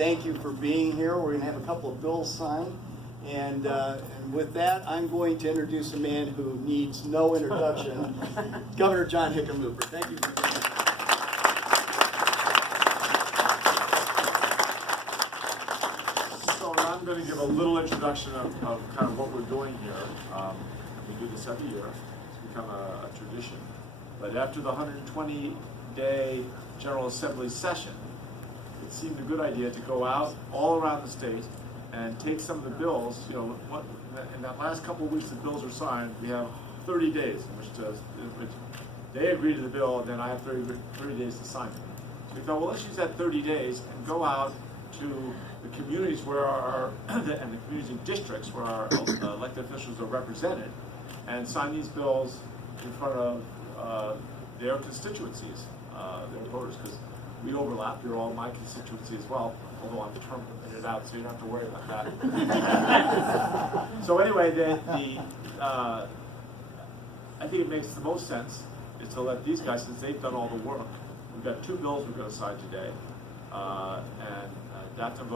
Thank you for being here. We're going to have a couple of bills signed. And with that, I'm going to introduce a man who needs no introduction, Governor John Hickenlooper. Thank you for being here. So I'm going to give a little introduction of kind of what we're doing here. We do this every year. It's become a tradition. But after the 120-day General Assembly session, it seemed a good idea to go out all around the state and take some of the bills. You know, in that last couple of weeks the bills are signed, we have 30 days in which they agree to the bill, and then I have 30 days to sign it. So we thought, well, let's use that 30 days and go out to the communities where and the communities and districts where our elected officials are represented, and sign these bills in front of their constituencies, their voters, because we overlap. You're all my constituency as well, although I'm terminated it out, so you don't have to worry about that. So anyway, I think it makes the most sense is to let these guys, since they've done all the work. We've got 2 bills we're going to sign today, and Dapton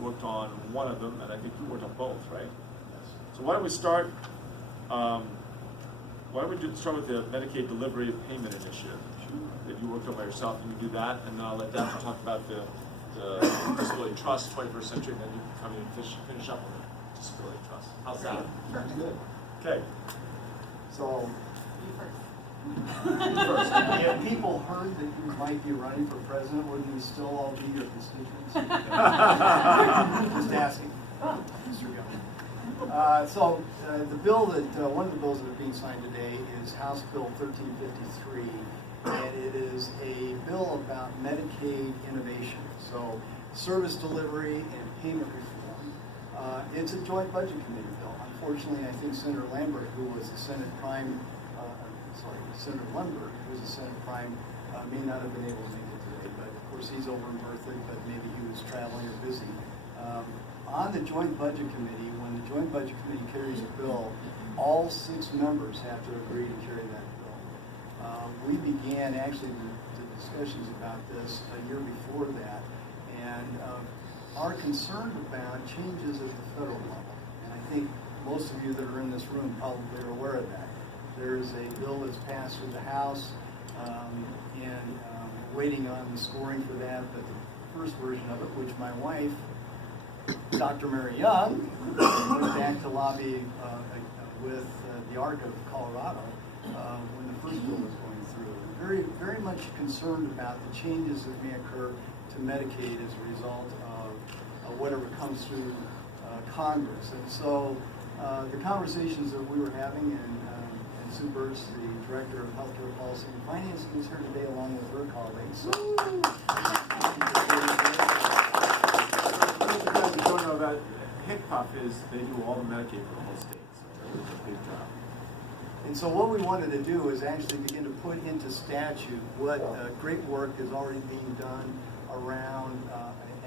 worked on one of them, and I think you worked on both, right? Yes. So why don't we start? Why don't we start with the Medicaid Delivery of Payment Initiative? If you worked on by yourself, you can do that, and then I'll let Dapton talk about the Disability Trust, 21st Century, and then you can come in and finish up with the Disability Trust. How's that? Sounds good. Okay. So, First. have people heard that you might be running for president? Would you still all be your constituents? Just asking, Mr. Governor. The bill one of the bills that are being signed today is House Bill 1353, and it is a bill about Medicaid innovation. So, service delivery and payment reform. It's a joint budget committee bill. Unfortunately, I think Senator Lambert, who was the Senate Senator Lundberg, who was the Senate Prime, may not have been able to make it today. But of course, he's over in Berthoud, but maybe he was traveling or busy. On the Joint Budget Committee, when the Joint Budget Committee carries a bill, all 6 members have to agree to carry that bill. We began actually the discussions about this a year before that, and are concerned about changes at the federal level. And I think most of you that are in this room probably are aware of that. There's a bill that's passed through the House, and waiting on the scoring for that, but the first version of it, which my wife, Dr. Mary Young, went back to lobby with the ARC of Colorado when the first bill was going through. Very, very much concerned about the changes that may occur to Medicaid as a result of whatever comes through Congress. And so the conversations that we were having, and Sue Burtz, the Director of Healthcare Policy and Finance, is here today along with her colleagues. So, you guys don't know that HICPUF they do all the Medicaid for the whole state, so it's a big job. And so what we wanted to do is actually begin to put into statute what great work is already being done around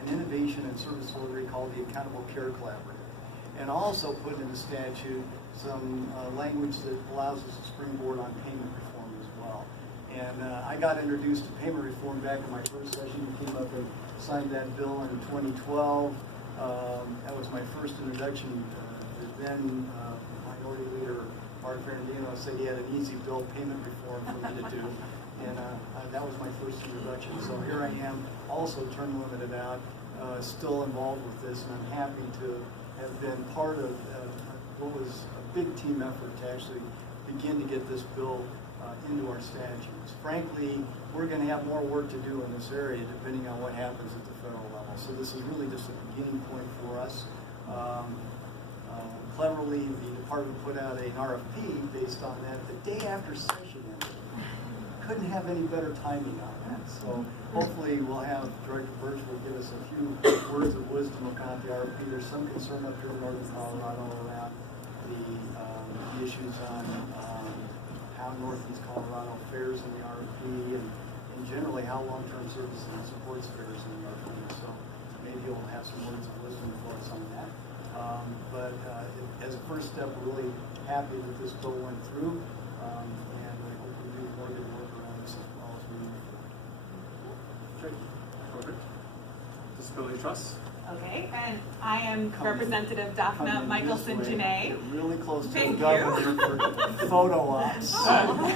an innovation and service delivery called the Accountable Care Collaborative. And also put into statute some language that allows us to springboard on payment reform as well. And I got introduced to payment reform back in my first session. We came up and signed that bill in 2012. That was my first introduction. Then Minority Leader Mark Ferrandino said he had an easy bill, payment reform, for me to do. And that was my first introduction. So here I am, also term limited out, still involved with this, and I'm happy to have been part of what was a big team effort to actually begin to get this bill into our statutes. Frankly, we're going to have more work to do in this area depending on what happens at the federal level. So this is really just a beginning point for us. Cleverly, the department put out an RFP based on that the day after session ended. Couldn't have any better timing on that. So hopefully we'll have Director Burtz will give us a few words of wisdom about the RFP. There's some concern up here in northern Colorado around the issues on how Northeast Colorado fares in the RFP, and generally how long-term services and supports fares in the RFP. So maybe you'll have some words of wisdom for us on that. But as a first step, we're really happy that this bill went through, and we hope we do more good work around this as well as we move forward. Okay, perfect. Disability Trust. Okay, and I am Come in. Representative Come Daphna in Michelson this way. Janae. Get really close to the Thank you. governor for photo ops. Oh.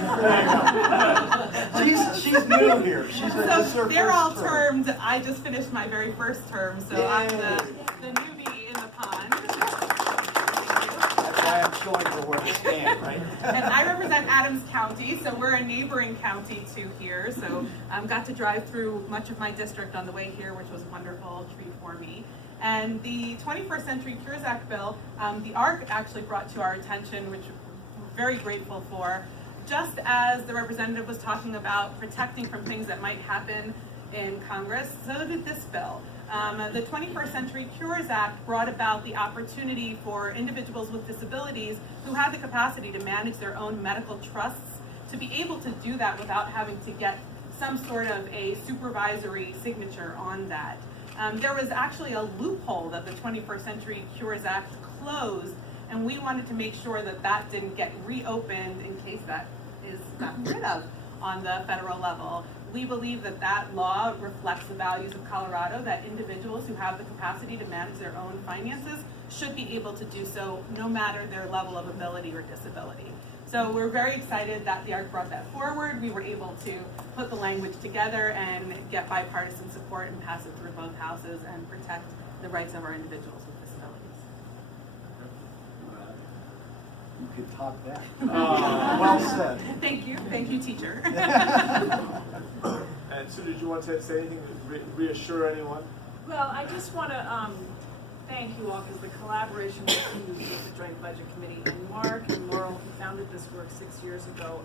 She's new here. This is So her they're first all term. termed. I just finished my very first term, so I'm the newbie in the pond. That's why I'm showing her where to stand, right? And I represent Adams County, so we're a neighboring county to here. So got to drive through much of my district on the way here, which was a wonderful treat for me. And the 21st Century Cures Act bill, the ARC actually brought to our attention, which we're very grateful for. Just as the representative was talking about protecting from things that might happen in Congress, so did this bill. The 21st Century Cures Act brought about the opportunity for individuals with disabilities who have the capacity to manage their own medical trusts to be able to do that without having to get some sort of a supervisory signature on that. There was actually a loophole that the 21st Century Cures Act closed, and we wanted to make sure that that didn't get reopened in case that is gotten rid of on the federal level. We believe that that law reflects the values of Colorado, that individuals who have the capacity to manage their own finances should be able to do so no matter their level of ability or disability. So we're very excited that the ARC brought that forward. We were able to put the language together and get bipartisan support and pass it through both houses and protect the rights of our individuals with disabilities. You could top that. Well said. Thank you, teacher. And Sue, did you want to say anything to reassure anyone? Well, I just want to thank you all because the collaboration continues with the Joint Budget Committee. And Mark and Laurel, who founded this work 6 years ago,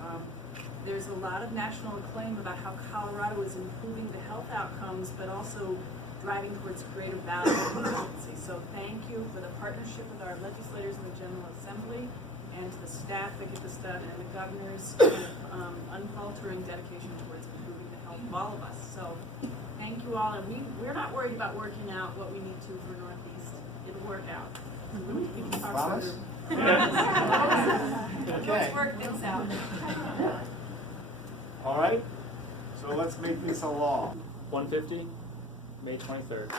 there's a lot of national acclaim about how Colorado is improving the health outcomes, but also driving towards greater value and efficiency. So thank you for the partnership with our legislators in the General Assembly and to the staff that get this done and the governor's unfaltering dedication towards improving the health of all of us. So thank you all, and we're not worried about working out what we need to for Northeast. It'll work out. We can talk Promise? Let's Okay. work things out. All right, so let's make this a law. 150, May 23rd.